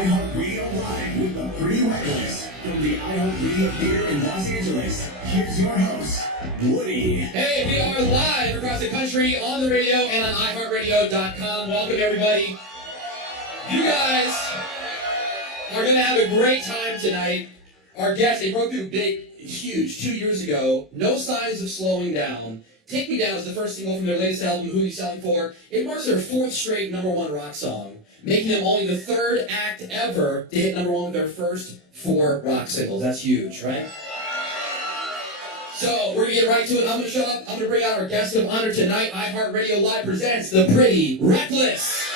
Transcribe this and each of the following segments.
iHeartRadio Live with the Pretty Reckless from the iHeartRadio Theater in Los Angeles. Here's your host, Woody. Hey, we are live across the country on the radio and on iHeartRadio.com. Welcome, everybody. You guys are going to have a great time tonight. Our guests, they broke through big, huge 2 years ago. No Signs of Slowing Down. Take Me Down is the first single from their latest album, Who You Selling For. It marks their fourth straight #1 rock song, making them only the third act ever to hit #1 with their first 4 rock singles. That's huge, right? So, we're going to get right to it. I'm going to shut up. I'm going to bring out our guest of honor tonight. iHeartRadio Live presents The Pretty Reckless.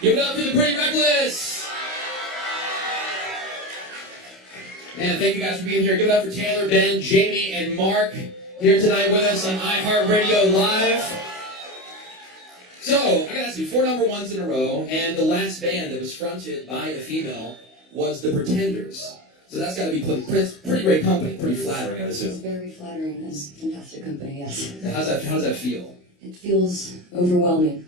Give it up for the Pretty Reckless! And thank you guys for being here. Give it up for Taylor, Ben, Jamie, and Mark here tonight with us on iHeartRadio Live. So, I gotta ask you, 4 number ones in a row, and the last band that was fronted by a female was The Pretenders. So that's gotta be pretty great company, pretty flattering, I would It's assume. very flattering. It's fantastic company, yes. And how does that feel? It feels overwhelming.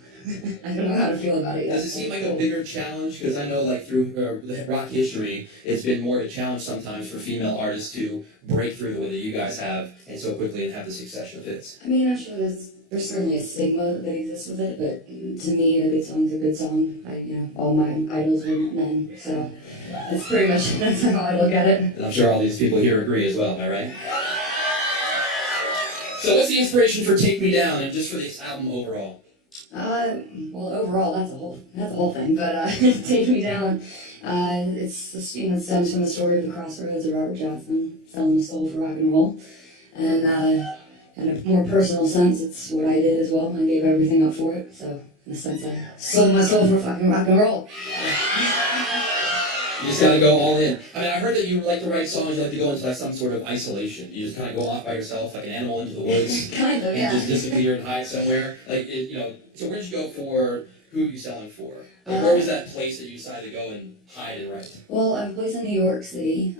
I don't know how to feel about it yet. Does it seem like a bigger challenge? Because I know, like, through the rock history, it's been more of a challenge sometimes for female artists to break through the way that you guys have and so quickly and have the succession of hits. I mean, I'm sure there's certainly a stigma that exists with it, but to me, a good song's a good song. All my idols were men, so that's pretty much that's how I look at it. And I'm sure all these people here agree as well, am I right? So what's the inspiration for Take Me Down and just for this album overall? Well, overall, that's a whole thing. But Take Me Down, it stems from the story of the crossroads of Robert Johnson selling his soul for rock and roll, and in a more personal sense, it's what I did as well. I gave everything up for it, so in a sense, I sold my soul for fucking rock and roll. You just gotta go all in. I mean, I heard that you like to write songs, you like to go into like some sort of isolation. You just kind of go off by yourself, like an animal into the woods, Kind of, yeah. and just disappear and hide somewhere. So where'd you go for who are you selling for? Like, where was that place that you decided to go and hide and write? Well, I have a place in New York City.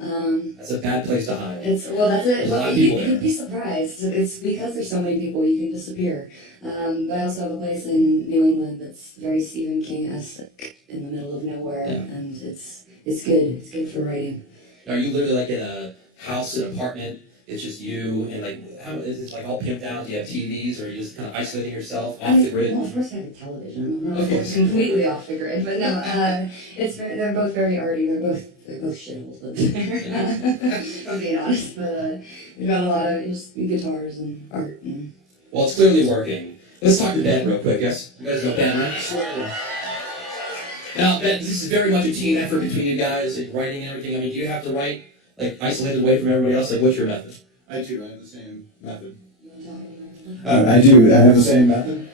That's a bad place to hide. That's it. There's a lot of people there. You'd be surprised. It's because there's so many people, you can disappear. But I also have a place in New England that's very Stephen King-esque, in the middle of nowhere, and it's good. It's good for writing. Are you literally like in a house, an apartment? It's just you, and like, how is it like all pimped out? Do you have TVs, or are you just kind of isolating yourself off the grid? Well, of course I have a television. Of course. Completely off the grid, but no. They're both very arty. They're both shitholes live there. I'm being honest, but we've got a lot of just guitars and art. And... Well, it's clearly working. Let's talk to Ben real quick. Yes, you guys know Ben, right? Sure. Now, Ben, this is very much a team effort between you guys and writing and everything. I mean, do you have to write like isolated away from everybody else? Like, what's your method? I do. I have the same method. You want to talk about that? I do. I have the same method.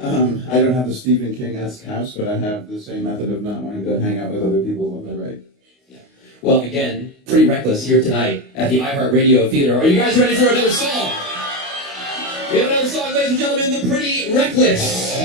I don't have the Stephen King-esque house, but I have the same method of not wanting to hang out with other people when I write. Yeah. Well, again, Pretty Reckless here tonight at the iHeartRadio Theater. Are you guys ready for another song? We have another song, ladies and gentlemen, The Pretty Reckless.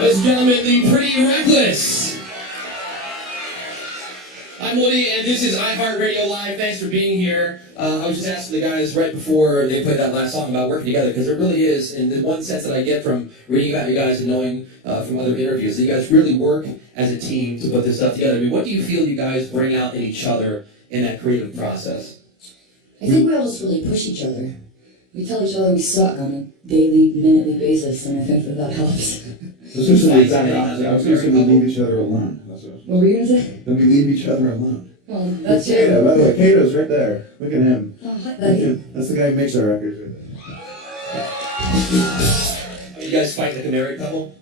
Ladies and gentlemen, the Pretty Reckless. I'm Woody, and this is iHeartRadio Live. Thanks for being here. I was just asking the guys right before they played that last song about working together, because it really is, and the one sense that I get from reading about you guys and knowing from other interviews, that you guys really work as a team to put this stuff together. I mean, what do you feel you guys bring out in each other in that creative process? I think we all just really push each other. We tell each other we suck on a daily, minutely basis, and I think that helps. This is the exact opposite. I was going to say we leave each other alone. That's What were you going to say? Then we leave each other alone. Well, that's Kato, by the way, Kato's right there. Look at him. Oh, hi, buddy. That's the guy who makes our records. You guys fight like a married couple?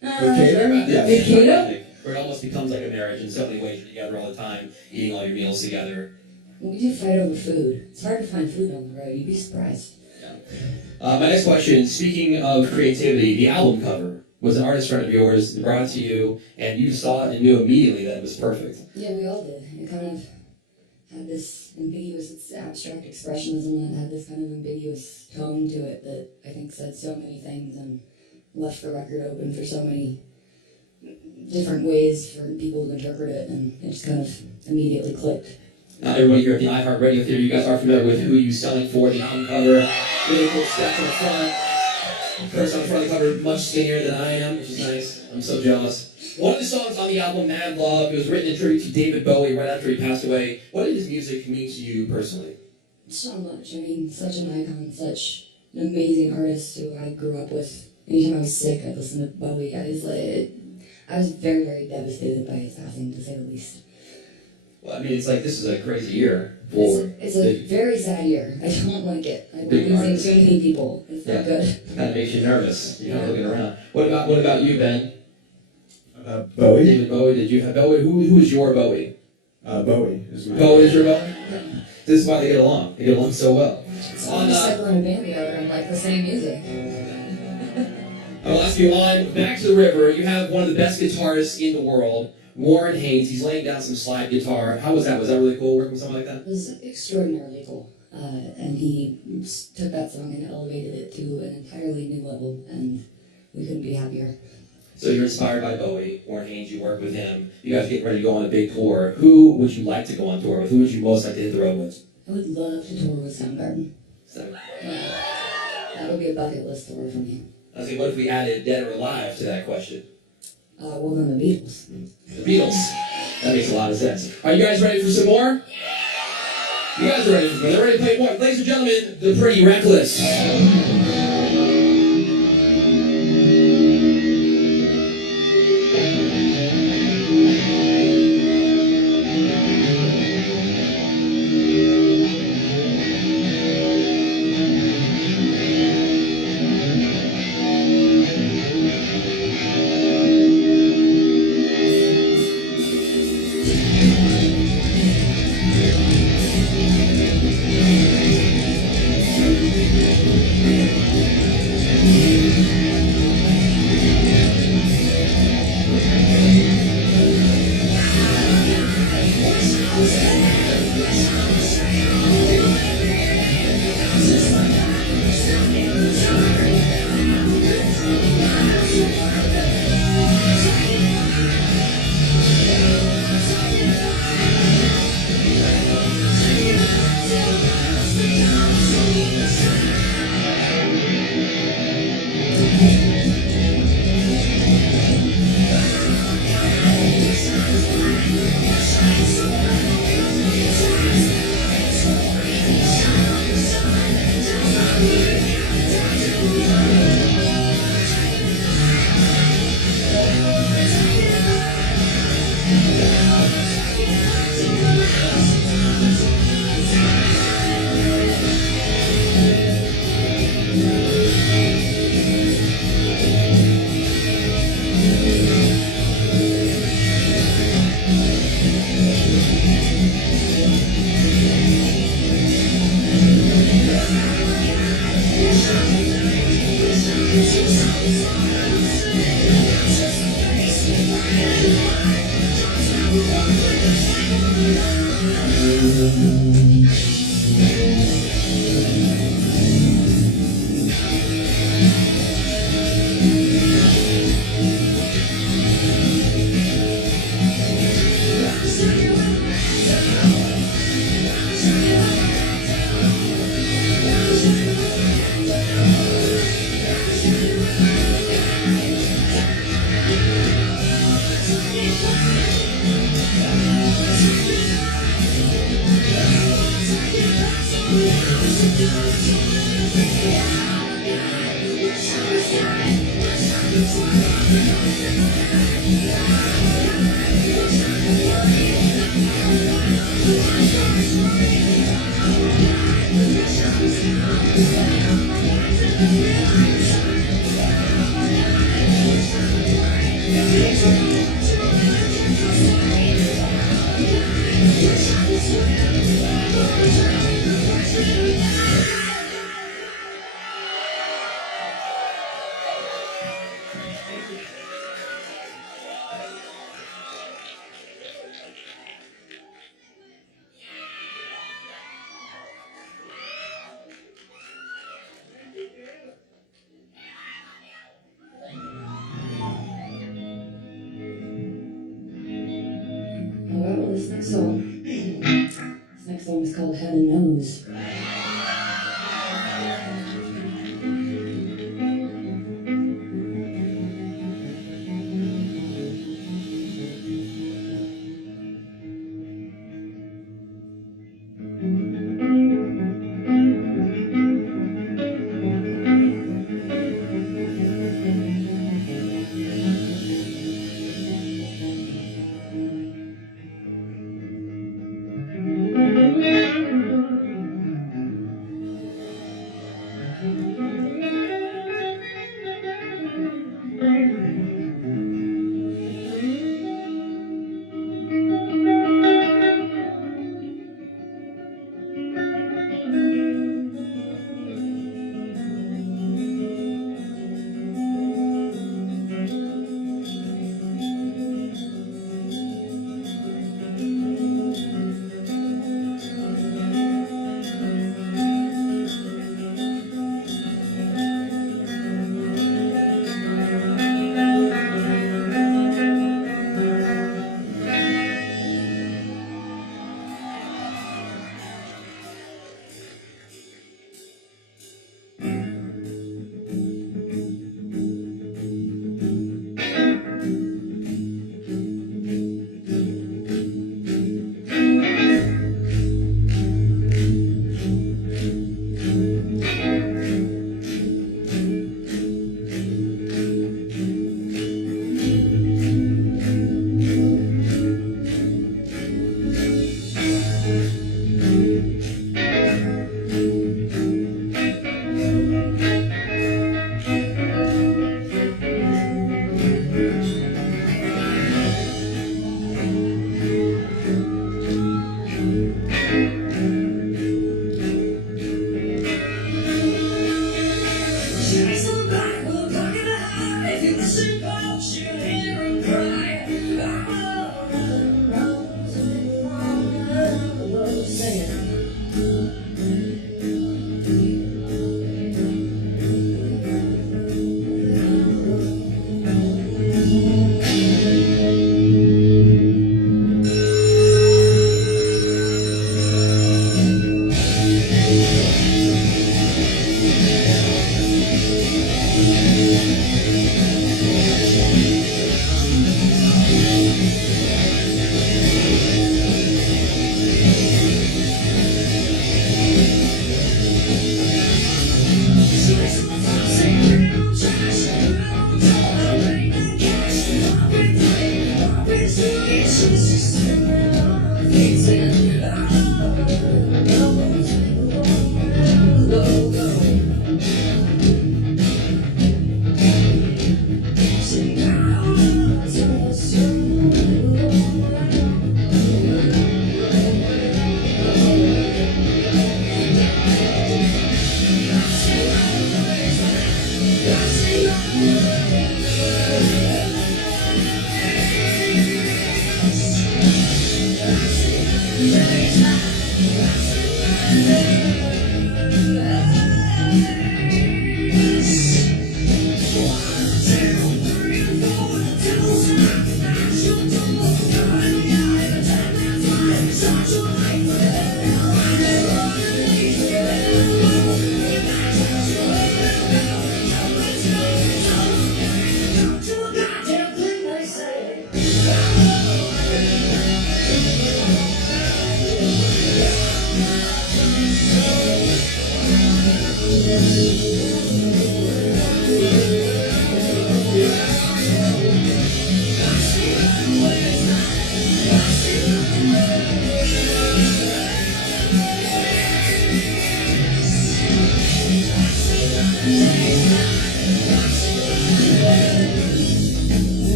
With Kato? Yeah. With Kato? Where it almost becomes like a marriage in so many ways. You're together all the time, eating all your meals together. Well, we do fight over food. It's hard to find food on the road. You'd be surprised. Yeah. My next question, speaking of creativity, the album cover was an artist friend of yours that brought it to you, and you saw it and knew immediately that it was perfect. Yeah, we all did. It kind of had this ambiguous, it's abstract expressionism, and it had this kind of ambiguous tone to it that I think said so many things and left the record open for so many different ways for people to interpret it, and it just kind of immediately clicked. Everybody here at the iHeartRadio Theater, you guys are familiar with Who You Selling For, the album cover. Really cool stuff on the front. The person on the front of the cover much skinnier than I am, which is nice. I'm so jealous. One of the songs on the album, Mad Love, it was written in tribute to David Bowie right after he passed away. What did his music mean to you personally? So much. I mean, such an icon, such an amazing artist who I grew up with. Anytime I was sick, I'd listen to Bowie. I was very, very devastated by his passing, to say the least. Well, I mean, it's like this is a crazy year for... It's a very sad year. I don't like it. I've been losing so many people. It's not good. It kind of makes you nervous, looking around. What about you, Ben? Bowie? David Bowie, did you have Bowie? Who is your Bowie? Bowie is my... Bowie is your Bowie? This is why they get along. They get along so well. So we just like we're in a band together and like the same music. I'll ask you on Back to the River, you have one of the best guitarists in the world, Warren Haynes. He's laying down some slide guitar. How was that? Was that really cool working with someone like that? It was extraordinarily cool. And he took that song and elevated it to an entirely new level, and we couldn't be happier. So you're inspired by Bowie, Warren Haynes, you work with him. You guys get ready to go on a big tour. Who would you like to go on tour with? Who would you most like to hit the road with? I would love to tour with Soundgarden. That would be a bucket list tour for me. I was thinking, what if we added Dead or Alive to that question? Well, then the Beatles. The Beatles. That makes a lot of sense. Are you guys ready for some more? You guys are ready for some more. They're ready to play more. Ladies and gentlemen, The Pretty Reckless.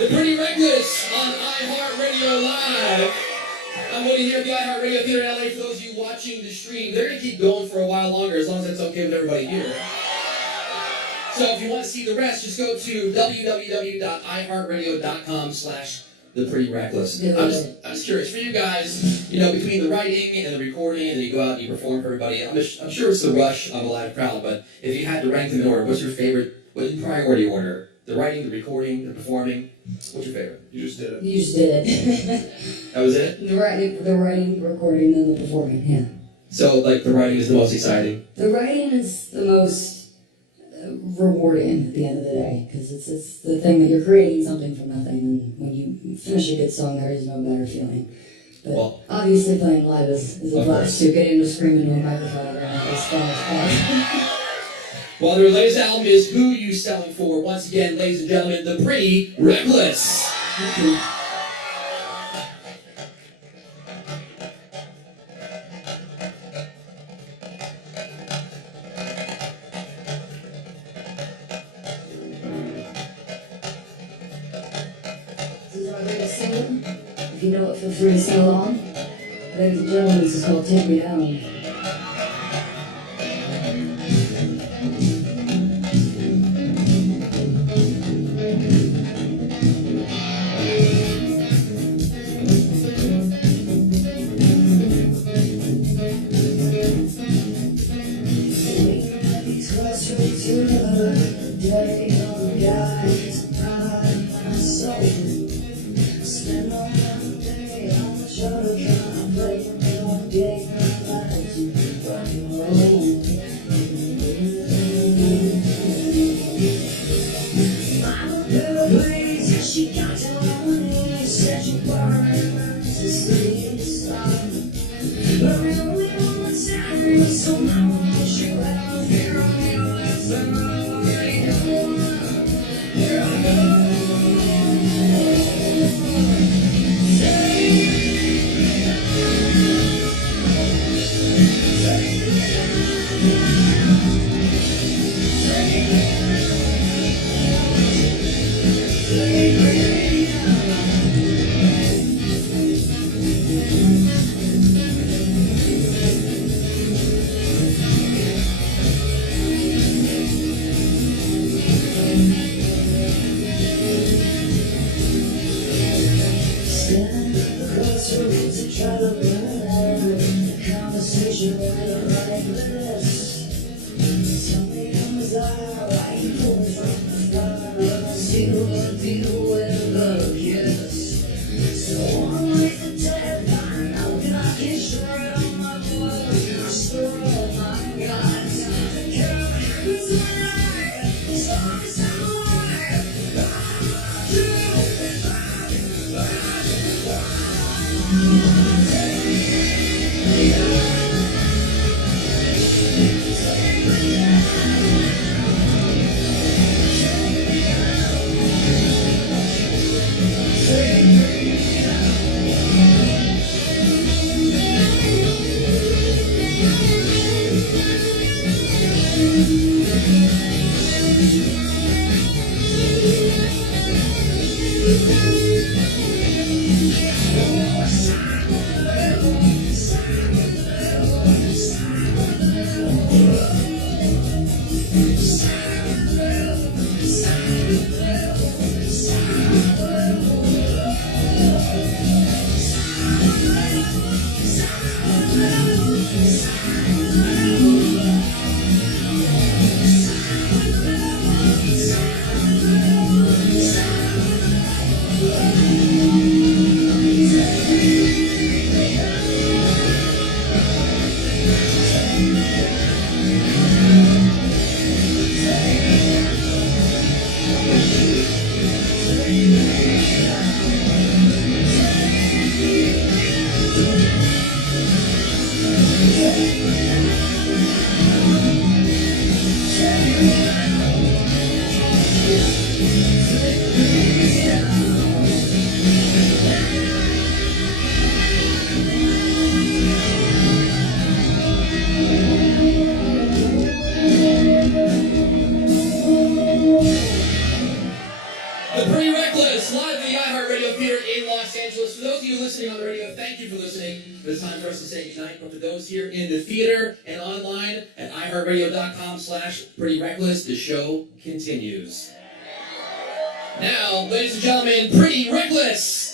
The Pretty Reckless on iHeartRadio Live. I'm Woody here at the iHeartRadio Theater in LA. For those of you watching the stream, they're going to keep going for a while longer as long as that's okay with everybody here. So if you want to see the rest, just go to www.iheartradio.com/theprettyreckless. I'm just curious, for you guys, between the writing and the recording, and then you go out and you perform for everybody, I'm sure it's the rush of a live crowd, but if you had to rank them in order, what's your favorite, what's in priority order? The writing, the recording, the performing, what's your favorite? You just did it. You just did it. That was it? The writing, the recording, and the performing, yeah. So, the writing is the most exciting? The writing is the most rewarding at the end of the day, because it's the thing that you're creating something from nothing, and when you finish a good song, there is no better feeling. But obviously playing live is a blast too. Getting to scream into a microphone around is fun as fun. Well, their latest album is Who You Selling For. Once again, ladies and gentlemen, The Pretty Reckless. Thank you. This is our latest single. If you know it, feel free to sing along. Ladies and gentlemen, this is called Take Me Down. Spend all my day on the shuttle, trying to play from your day. seal the deal with a kiss. So unlike the dead, I'm not knocking short on my blood. I store all my guts. It's alright, it's alright. The Pretty Reckless, live at the iHeartRadio Theater in Los Angeles. For those of you listening on the radio, thank you for listening. It's time for us to say goodnight. But for those here in the theater and online at iHeartRadio.com/PrettyReckless, the show continues. Now, ladies and gentlemen, Pretty Reckless.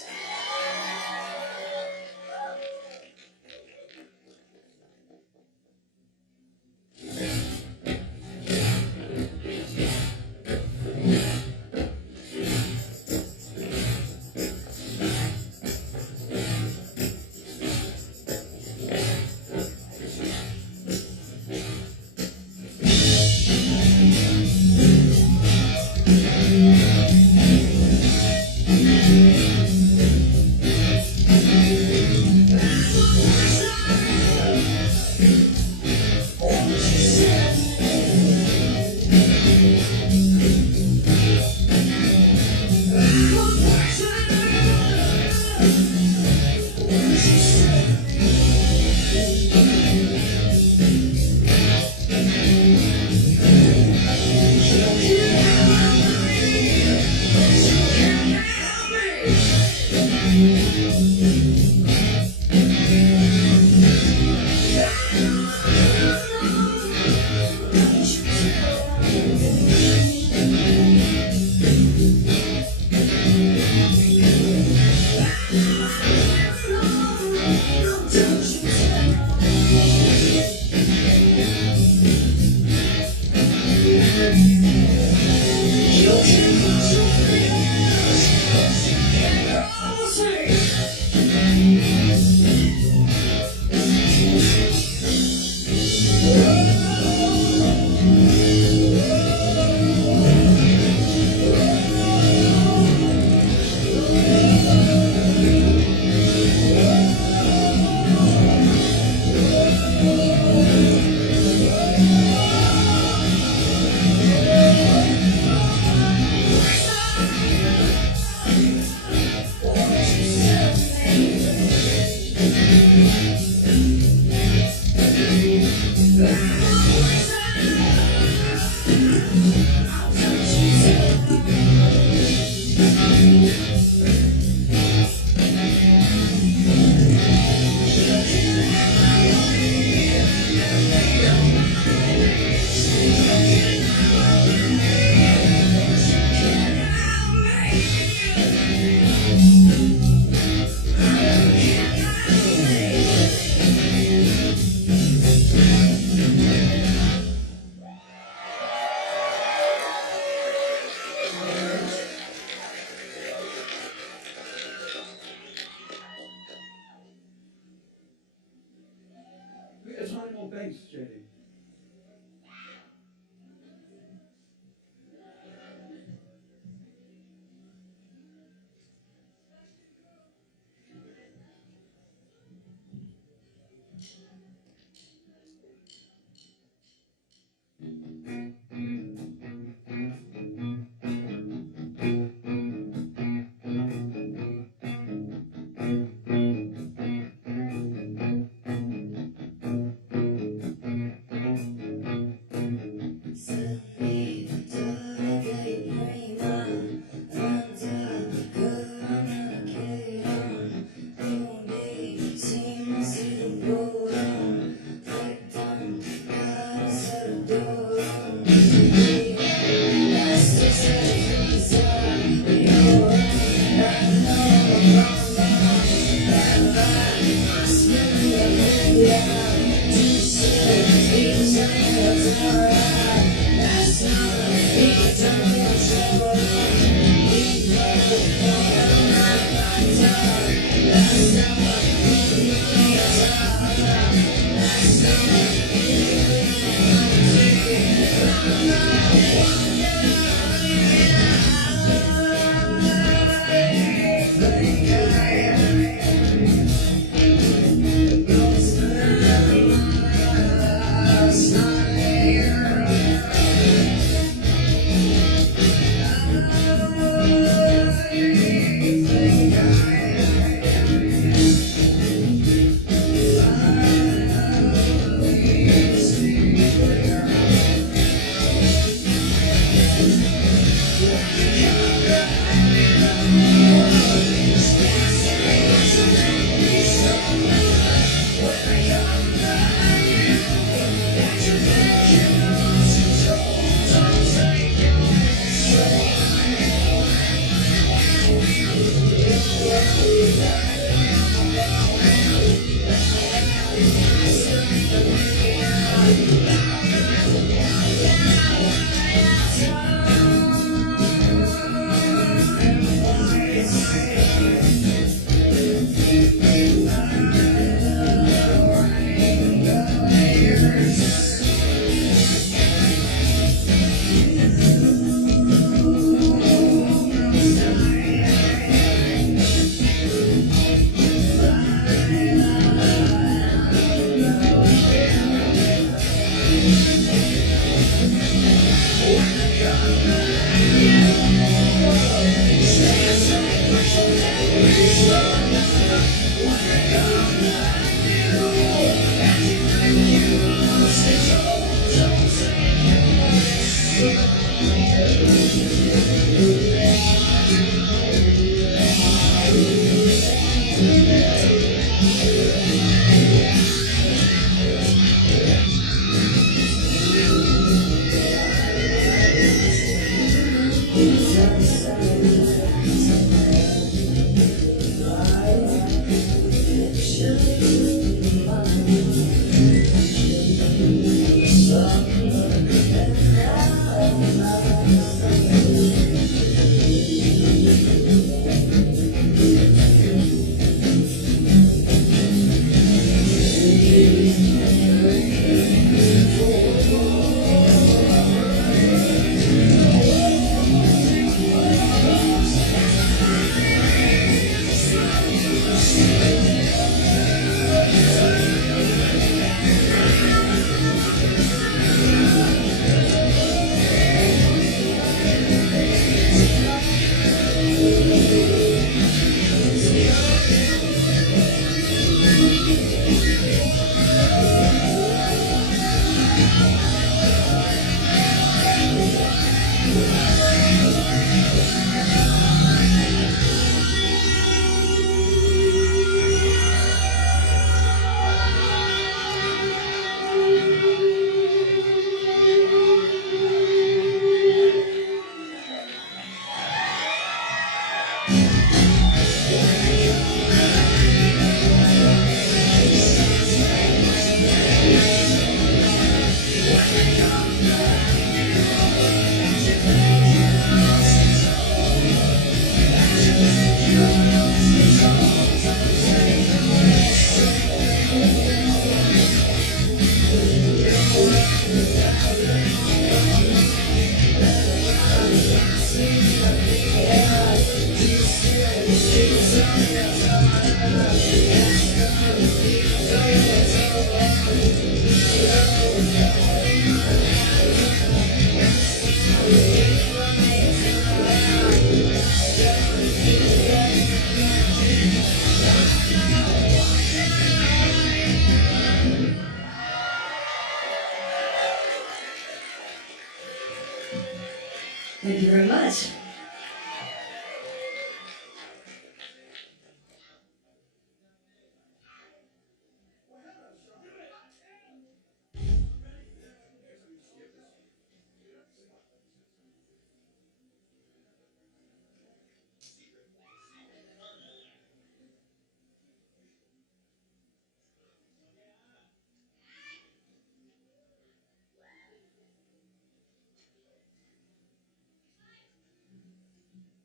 Thank you very much.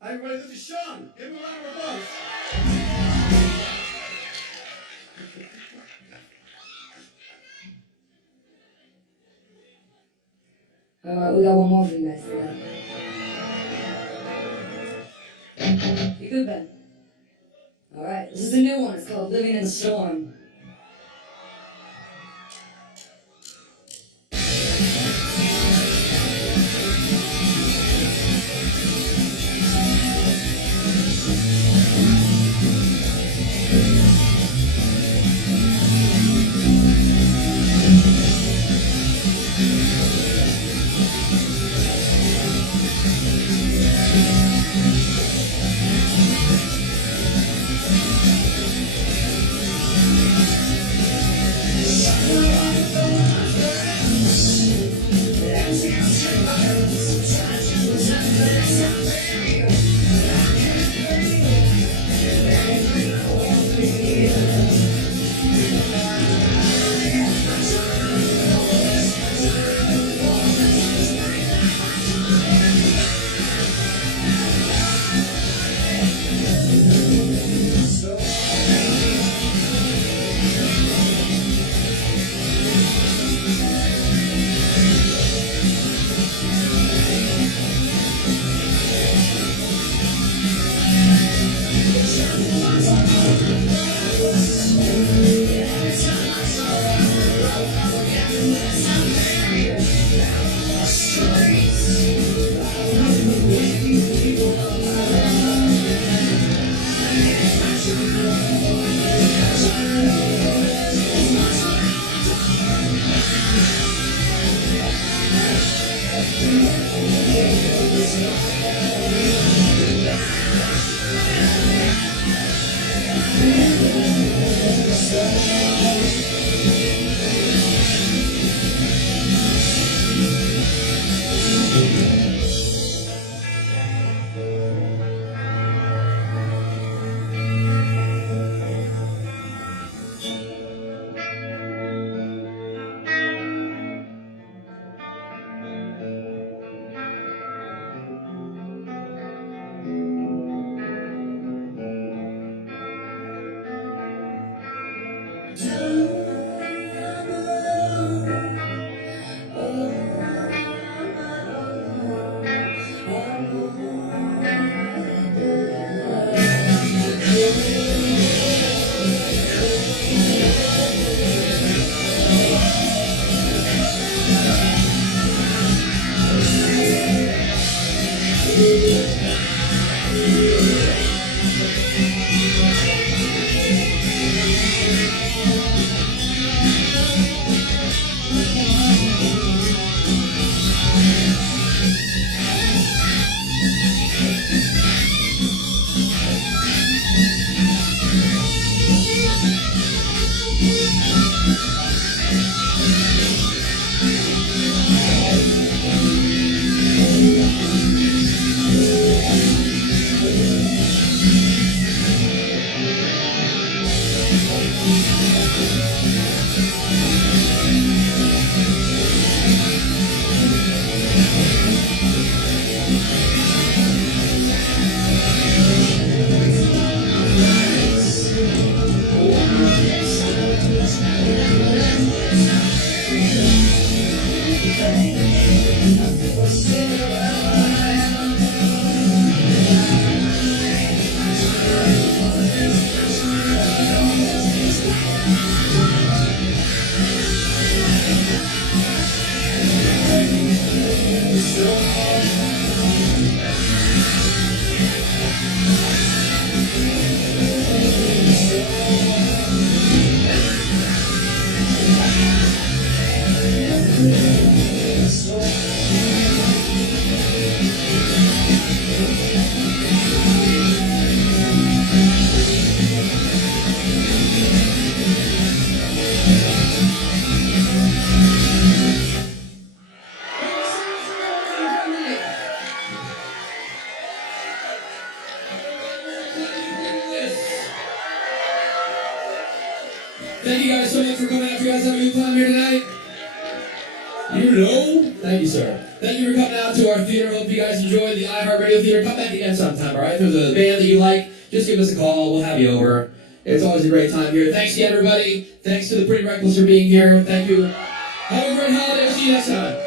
Hi everybody, this is Sean. Give him a round of applause. Alright, we got one more for you guys today. You good, Ben? Alright, this is a new one. It's called Living in the Storm. Thank you guys so much for coming out. You guys have a good time here tonight? You know? Thank you, sir. Thank you for coming out to our theater. Hope you guys enjoyed the iHeartRadio Theater. Come back again sometime, all right? If there's a band that you like, just give us a call. We'll have you over. It's always a great time here. Thanks to everybody. Thanks to the Pretty Reckless for being here. Thank you. Have a great holiday. We'll see you next time.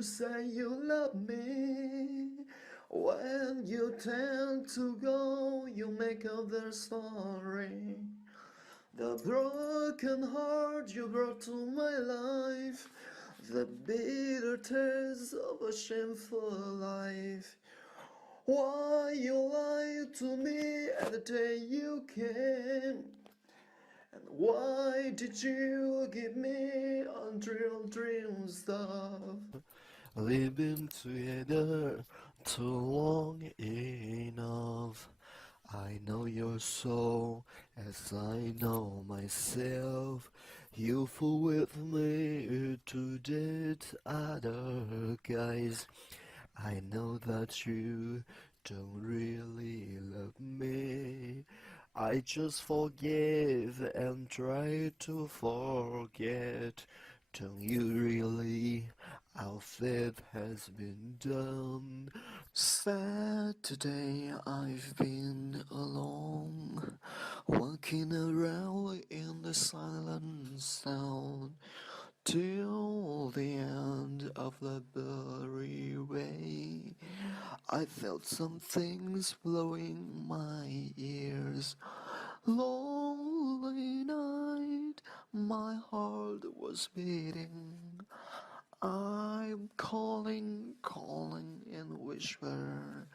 You say you love me. When you tend to go, you make up their story. The broken heart you brought to my life, the bitter taste of a shameful life. Why you lied to me at the day you came? And why did you give me unreal dream stuff? We've been together too long enough. I know your soul as I know myself. You fool with me to date other guys. I know that you don't really love me. I just forgive and try to forget. Don't you really? Our faith has been done. Saturday I've been alone, walking around in the silent sound, till the end of the blurry way. I felt some things blowing my ears. Lonely night, my heart was beating. I'm calling in whisper.